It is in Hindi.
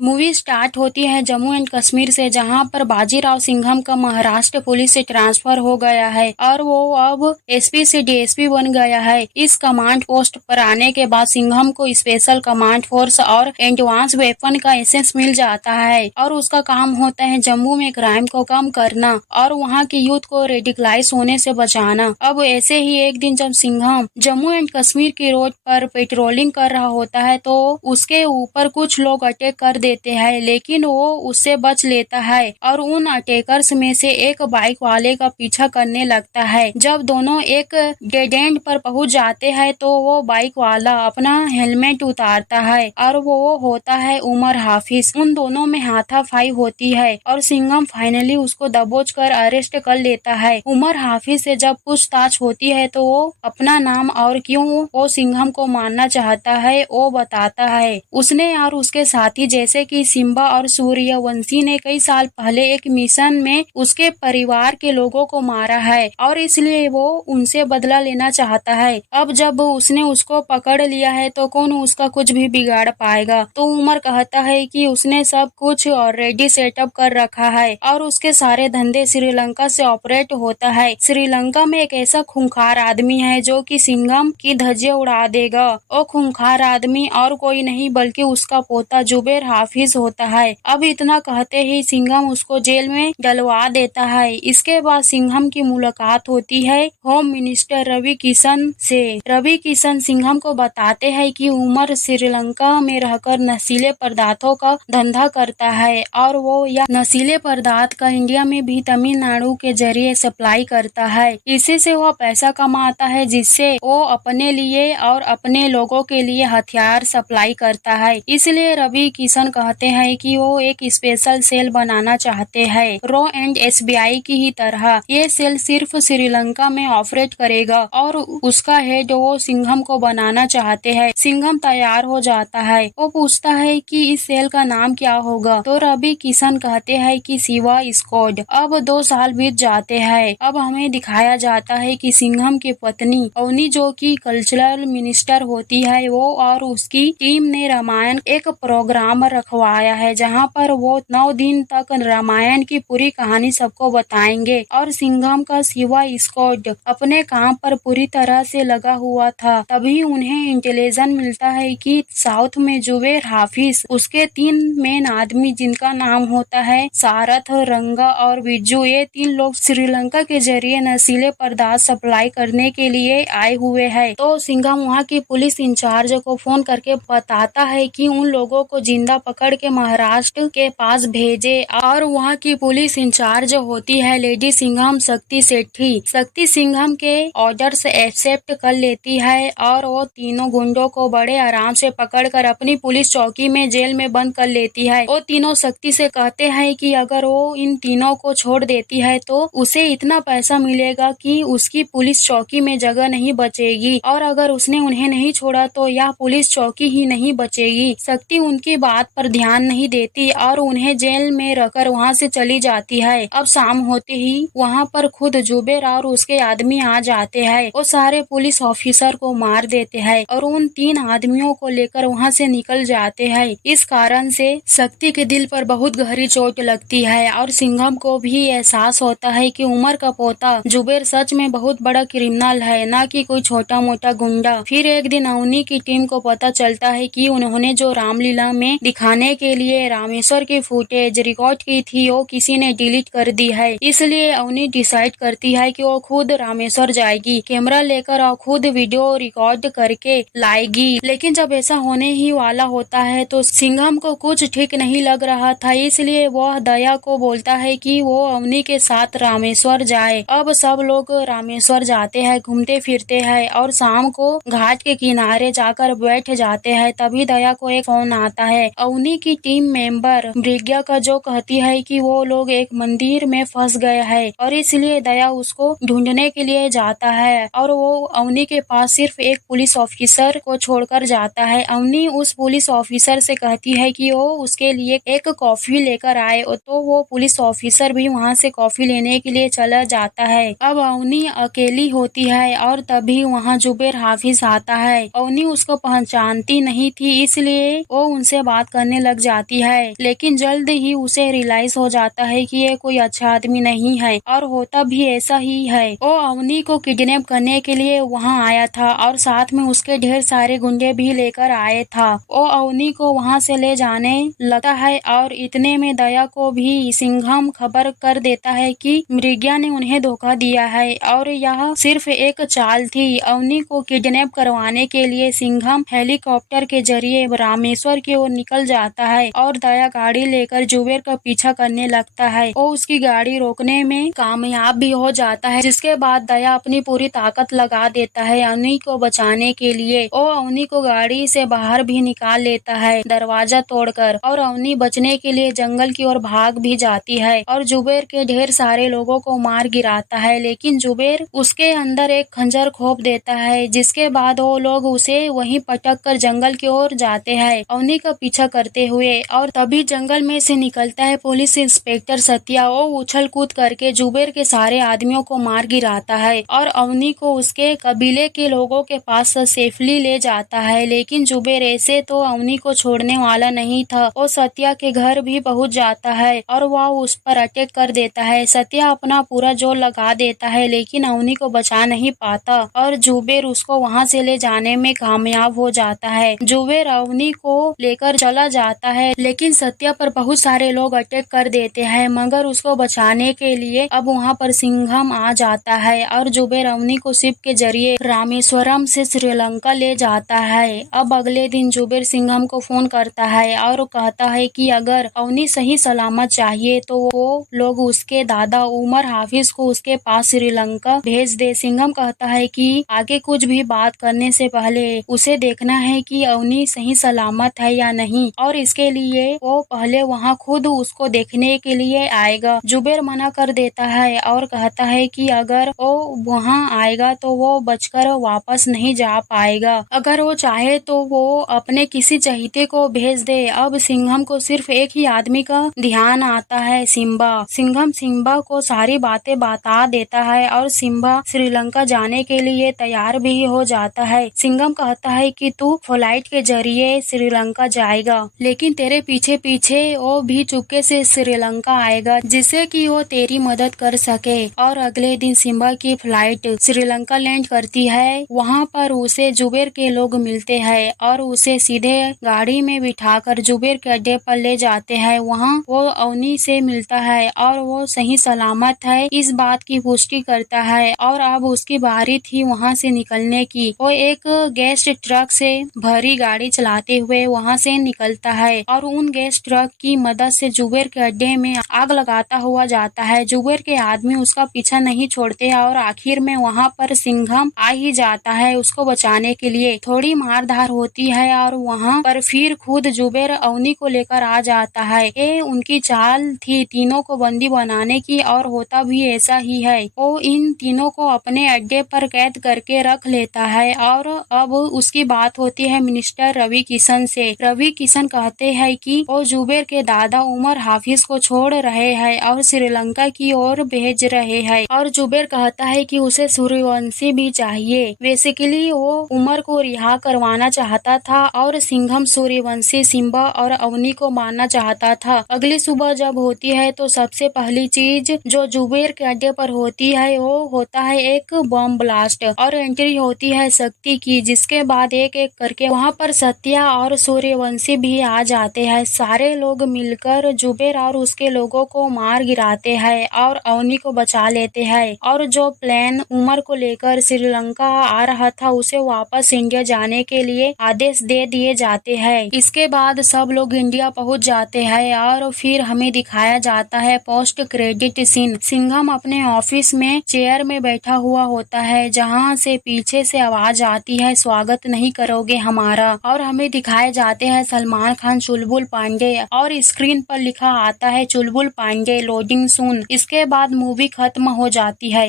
मूवी स्टार्ट होती है जम्मू एंड कश्मीर से, जहां पर बाजीराव सिंघम का महाराष्ट्र पुलिस से ट्रांसफर हो गया है और वो अब एसपी से डीएसपी बन गया है। इस कमांड पोस्ट पर आने के बाद सिंघम को स्पेशल कमांड फोर्स और एडवांस वेपन का एसेंस मिल जाता है और उसका काम होता है जम्मू में क्राइम को कम करना और वहां की यूथ को रेडिकलाइज होने से बचाना। अब ऐसे ही एक दिन जब सिंघम जम्मू एंड कश्मीर की रोड पर पेट्रोलिंग कर रहा होता है तो उसके ऊपर कुछ लोग अटैक कर देते हैं, लेकिन वो उससे बच लेता है और उन अटैकर्स में से एक बाइक वाले का पीछा करने लगता है। जब दोनों एक डेड एंड पर पहुंच जाते हैं तो वो बाइक वाला अपना हेलमेट उतारता है और वो होता है उमर हाफिज। उन दोनों में हाथापाई होती है और सिंघम फाइनली उसको दबोच कर अरेस्ट कर लेता है। उमर हाफिज से जब पूछताछ होती है तो वो अपना नाम और क्यों वो सिंघम को मारना चाहता है वो बताता है। उसने और उसके साथी जैसे कि सिम्बा और सूर्यवंशी ने कई साल पहले एक मिशन में उसके परिवार के लोगों को मारा है और इसलिए वो उनसे बदला लेना चाहता है। अब जब उसने उसको पकड़ लिया है तो कौन उसका कुछ भी बिगाड़ पाएगा। तो उमर कहता है कि उसने सब कुछ ऑलरेडी सेटअप कर रखा है और उसके सारे धंधे श्रीलंका से ऑपरेट होता है। श्रीलंका में एक ऐसा खूंखार आदमी है जो कि सिंघम की धज्जियां उड़ा देगा। वो खूंखार आदमी और कोई नहीं बल्कि उसका पोता जुबेर हाफिज होता है। अब इतना कहते ही सिंघम उसको जेल में डलवा देता है। इसके बाद सिंघम की मुलाकात होती है होम मिनिस्टर रवि किशन से। रवि किशन सिंघम को बताते हैं कि उमर श्रीलंका में रहकर नशीले पदार्थों का धंधा करता है और वो यह नशीले पदार्थ का इंडिया में भी तमिलनाडु के जरिए सप्लाई करता है। इसी से वह पैसा कमाता है जिससे वो अपने लिए और अपने लोगों के लिए हथियार सप्लाई करता है। इसलिए रवि किशन कहते हैं कि वो एक स्पेशल सेल बनाना चाहते हैं, रॉ एंड एसबीआई की ही तरह। ये सेल सिर्फ श्रीलंका में ऑपरेट करेगा और उसका हेड वो सिंघम को बनाना चाहते हैं। सिंघम तैयार हो जाता है। वो पूछता है कि इस सेल का नाम क्या होगा तो रवि किशन कहते हैं कि शिवा स्क्वाड। अब 2 साल बीत जाते हैं। अब हमें दिखाया जाता है कि सिंघम की पत्नी अवनी जो कि कल्चरल मिनिस्टर होती है वो और उसकी टीम ने रामायण एक प्रोग्राम रखवाया है जहां पर वो 9 दिन तक रामायण की पूरी कहानी सबको बताएंगे और सिंघम का शिवा स्क्वाड अपने काम पर पूरी तरह से लगा हुआ था। तभी उन्हें इंटेलिजेंस मिलता है कि साउथ में जुबेर हाफिज उसके 3 मेन आदमी जिनका नाम होता है सारथ, रंगा और बिज्जू, ये 3 लोग श्रीलंका के जरिए नशीले पदार्थ सप्लाई करने के लिए आए हुए हैं। तो सिंघम वहाँ की पुलिस इंचार्ज को फोन करके बताता है कि उन लोगों को जिंदा पकड़ के महाराष्ट्र के पास भेजे और वहाँ की पुलिस इंचार्ज होती है लेडी सिंघम शक्ति सेठी। शक्ति सिंघम के ऑर्डर्स एक्सेप्ट कर लेती है और वो तीनों गुंडों को बड़े आराम से पकड़कर अपनी पुलिस चौकी में जेल में बंद कर लेती है। वो तीनों शक्ति से कहते हैं कि अगर वो इन तीनों को छोड़ देती है तो उसे इतना पैसा मिलेगा कि उसकी पुलिस चौकी में जगह नहीं बचेगी और अगर उसने उन्हें नहीं छोड़ा तो यह पुलिस चौकी ही नहीं बचेगी। शक्ति उनकी बात पर ध्यान नहीं देती और उन्हें जेल में रखकर वहां से चली जाती है। अब शाम होते ही वहां पर खुद जुबेर और उसके आदमी आ जाते हैं। वो सारे पुलिस ऑफिसर को मार देते हैं और उन 3 आदमियों को लेकर वहां से निकल जाते हैं। इस कारण से शक्ति के दिल पर बहुत गहरी चोट लगती है और सिंघम को भी एहसास होता है कि उमर का पोता जुबेर सच में बहुत बड़ा क्रिमिनल है, न कि कोई छोटा मोटा गुंडा। फिर एक दिन अवनी की टीम को पता चलता है कि उन्होंने जो रामलीला में दिखाने के लिए रामेश्वर की फुटेज रिकॉर्ड की थी वो किसी ने डिलीट कर दी है। इसलिए अवनी डिसाइड करती है कि वो खुद रामेश्वर जाएगी, कैमरा लेकर और खुद वीडियो रिकॉर्ड करके लाएगी। लेकिन जब ऐसा होने ही वाला होता है तो सिंघम को कुछ ठीक नहीं लग रहा था, इसलिए वह दया को बोलता है कि वो अवनी के साथ रामेश्वर जाए। अब सब लोग रामेश्वर जाते हैं, घूमते फिरते हैं और शाम को घाट के किनारे जाकर बैठ जाते हैं। तभी दया को एक फोन आता है अवनी की टीम मेंबर ब्रिज्ञा का, जो कहती है कि वो लोग एक मंदिर में फंस गए हैं और इसलिए दया उसको ढूंढने के लिए जाता है और वो अवनी के पास सिर्फ एक पुलिस ऑफिसर को छोड़कर जाता है। अवनी उस पुलिस ऑफिसर से कहती है कि वो उसके लिए एक कॉफी लेकर आए तो वो पुलिस ऑफिसर भी वहाँ से कॉफी लेने के लिए चला जाता है। अब अवनी अकेली होती है और तभी वहाँ जुबेर हाफिज आता है। अवनी उसको पहचानती नहीं थी इसलिए वो उनसे बात करने करने लग जाती है, लेकिन जल्द ही उसे रियलाइज हो जाता है कि ये कोई अच्छा आदमी नहीं है और होता भी ऐसा ही है। वो अवनी को किडनैप करने के लिए वहाँ आया था और साथ में उसके ढेर सारे गुंडे भी लेकर आए था। वो अवनी को वहाँ से ले जाने लगता है और इतने में दया को भी सिंघम खबर कर देता है कि मृग्या ने उन्हें धोखा दिया है और यह सिर्फ एक चाल थी। अवनी को किडनैप करवाने के लिए सिंघम हेलीकॉप्टर के जरिए रामेश्वर की ओर निकल जाता है और दया गाड़ी लेकर जुबेर का पीछा करने लगता है। वो उसकी गाड़ी रोकने में कामयाब भी हो जाता है, जिसके बाद दया अपनी पूरी ताकत लगा देता है अवनी को बचाने के लिए। वो अवनी को गाड़ी से बाहर भी निकाल लेता है दरवाजा तोड़कर, और अवनी बचने के लिए जंगल की ओर भाग भी जाती है और जुबेर के ढेर सारे लोगों को मार गिराता है, लेकिन जुबेर उसके अंदर एक खंजर खोप देता है, जिसके बाद वो लोग उसे वहीं पटक कर जंगल की ओर जाते हैं अवनी का पीछा करते हुए। और तभी जंगल में से निकलता है पुलिस इंस्पेक्टर सत्या। वो उछल कूद करके जुबेर के सारे आदमियों को मार गिराता है और अवनी को उसके कबीले के लोगों के पास सेफली ले जाता है, लेकिन जुबेर ऐसे तो अवनी को छोड़ने वाला नहीं था। वो सत्या के घर भी पहुंच जाता है और वह उस पर अटैक कर देता है। सत्या अपना पूरा जोर लगा देता है, लेकिन अवनी को बचा नहीं पाता और जुबेर उसको वहां से ले जाने में कामयाब हो जाता है। जुबेर अवनी को लेकर चला जाता है, लेकिन सत्या पर बहुत सारे लोग अटैक कर देते हैं, मगर उसको बचाने के लिए अब वहाँ पर सिंघम आ जाता है और जुबेर अवनी को शिप के जरिए रामेश्वरम से श्रीलंका ले जाता है। अब अगले दिन जुबेर सिंघम को फोन करता है और कहता है कि अगर अवनी सही सलामत चाहिए तो वो लोग उसके दादा उमर हाफिज को उसके पास श्रीलंका भेज दे। सिंघम कहता है कि आगे कुछ भी बात करने से पहले उसे देखना है कि अवनी सही सलामत है या नहीं, और इसके लिए वो पहले वहाँ खुद उसको देखने के लिए आएगा। जुबेर मना कर देता है और कहता है कि अगर वो वहाँ आएगा तो वो बचकर वापस नहीं जा पाएगा। अगर वो चाहे तो वो अपने किसी चहेते को भेज दे। अब सिंघम को सिर्फ एक ही आदमी का ध्यान आता है, सिम्बा। सिंघम सिम्बा को सारी बातें बता देता है और सिम्बा श्रीलंका जाने के लिए तैयार भी हो जाता है। सिंघम कहता है कि तू फ्लाइट के जरिए श्रीलंका जाएगा, लेकिन तेरे पीछे पीछे वो भी चुपके से श्रीलंका आएगा, जिससे कि वो तेरी मदद कर सके। और अगले दिन सिम्बा की फ्लाइट श्रीलंका लैंड करती है। वहाँ पर उसे जुबेर के लोग मिलते हैं और उसे सीधे गाड़ी में बिठाकर जुबेर के अड्डे पर ले जाते हैं। वहाँ वो अवनी से मिलता है और वो सही सलामत है इस बात की पुष्टि करता है और अब उसकी बारी थी वहाँ से निकलने की। वो एक गैस ट्रक से भरी गाड़ी चलाते हुए वहाँ से निकलता है और उन गैस ट्रक की मदद से जुबेर के अड्डे में आग लगाता हुआ जाता है। जुबेर के आदमी उसका पीछा नहीं छोड़ते और आखिर में वहाँ पर सिंघम आ ही जाता है उसको बचाने के लिए। थोड़ी मारधार होती है और वहाँ पर फिर खुद जुबेर अवनी को लेकर आ जाता है। ये उनकी चाल थी तीनों को बंदी बनाने की, और होता भी ऐसा ही है। वो इन तीनों को अपने अड्डे पर कैद करके रख लेता है और अब उसकी बात होती है मिनिस्टर रवि किशन से। रवि किशन कहते हैं कि वो जुबेर के दादा उमर हाफिज को छोड़ रहे हैं और श्रीलंका की ओर भेज रहे हैं, और जुबेर कहता है कि उसे सूर्यवंशी भी चाहिए। बेसिकली वो उमर को रिहा करवाना चाहता था और सिंघम सूर्यवंशी सिम्बा और अवनी को मारना चाहता था। अगली सुबह जब होती है तो सबसे पहली चीज जो जुबेर के अड्डे पर होती है वो होता है एक बम ब्लास्ट, और एंट्री होती है शक्ति की, जिसके बाद एक एक करके वहाँ पर सत्या और सूर्यवंशी भी आ जाते हैं। सारे लोग मिलकर जुबेर और उसके लोगों को मार गिराते हैं और अवनी को बचा लेते हैं, और जो प्लेन उमर को लेकर श्रीलंका आ रहा था उसे वापस इंडिया जाने के लिए आदेश दे दिए जाते हैं। इसके बाद सब लोग इंडिया पहुंच जाते हैं और फिर हमें दिखाया जाता है पोस्ट क्रेडिट सीन। सिंघम अपने ऑफिस में चेयर में बैठा हुआ होता है, जहां से पीछे से आवाज आती है स्वागत नहीं करोगे हमारा, और हमें दिखाए जाते हैं सलमान खान, चुलबुल पांडे, और स्क्रीन पर लिखा आता है चुलबुल पांडे लोडिंग सून। इसके बाद मूवी खत्म हो जाती है।